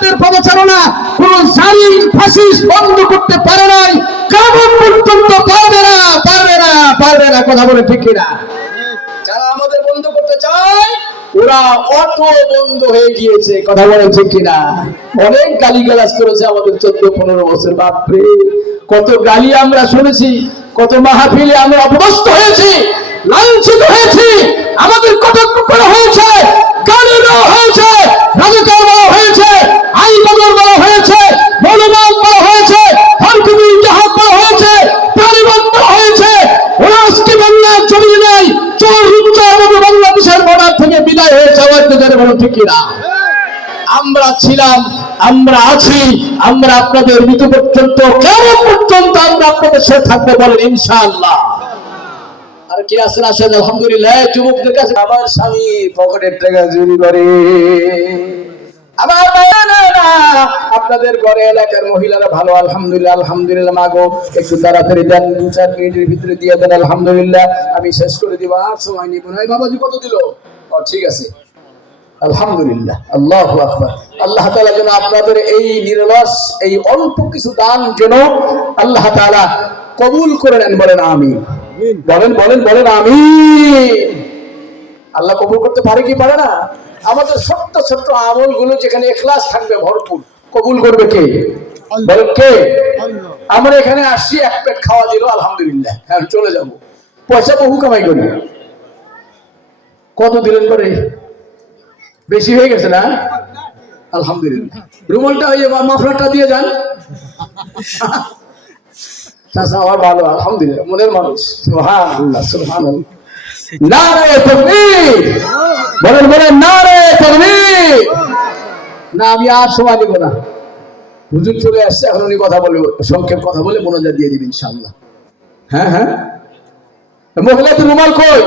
মুক্তিযুদ্ধের পদচারণা কোন জালিম ফাসিস্ট বন্ধ করতে পারে নাই। কেমন পর্যন্ত পারবে না পারবে না পারবে না, কথা বলে ঠিক কিনা? যারা আমাদের বন্ধ করতে চায়, ওরা বন্ধ হয়ে গিয়েছে, কথা বলে ঠিক কিনা? অনেক গালি গালাজ করেছে আমাদের চোদ্দ, পনেরো বছর, বাপরে। কত গালি আমরা শুনেছি, কত মাহফিলে আমরা হয়েছি, লাঞ্ছিত হয়েছি, আমাদের কটক্ষ করা হয়েছে গালি দেওয়া হয়েছে রাজকার বলা হয়েছে আই বদল বলা হয়েছে মনোমান বলা হয়েছে হরকুবি জাহাজ বলা হয়েছে তালিবান বলা হয়েছে ওরা আজকে বাংলার জমি নেই চোর রুচ্চা আমাদের বাংলাদেশের বর্ডার থেকে বিদায় হয়ে যাওয়ার বলো ঠিক কিনা? আমরা ছিলাম, আমরা আছি, আমরা আপনাদের মৃত্যু পর্যন্ত কেমন পর্যন্ত আমরা আপনাদের সাথে থাকব বলেন ইনশাআল্লাহ। আমার আমার তাড়াতাড়ি দেন, দু চার মিনিটের ভিতরে দিয়ে দেন, আলহামদুলিল্লাহ। আমি শেষ করে দিব, আর সময় নিব বাবাজি কত দিল? ঠিক আছে। আলহামদুলিল্লাহ আল্লাহ আকবার। আল্লাহ তাআলা যেন আপনাদের এই নিরলস এই অল্প কিছু দান যেন আল্লাহ তাআলা কবুল করে নেন বলেন আমিন। বলেন বলেন বলেন আমিন। আল্লাহ কবুল করতে পারে কি পারে না? আমাদের ছোট্ট ছোট্ট আমলগুলো যেখানে এখলাস থাকবে ভরপুর কবুল করবে কে? বলেন কে? আমরা এখানে আসছি এক পেট খাওয়া দিল আলহামদুলিল্লাহ। হ্যাঁ চলে যাব। পয়সা বহু কামাই করি। কত দিলেন পরে? বেশি হয়ে গেছে না? আলহামদুলিল্লাহ। রুমালটা ওই মাফলারটা দিয়ে যান। চাষা আমার ভালো, আলহামদুলিল্লাহ, মনের মানুষ। সুহান আল্লাহ সুহান নারে বলেন বলেন নারে না, আমি আর সময় নেব না। হুজুর চলে আসছে, এখন উনি কথা বলে সংক্ষেপ কথা বলে মনোজাত দিয়ে দিবেন ইনশাআল্লাহ। হ্যাঁ হ্যাঁ। মহিলা তো রুমাল কই?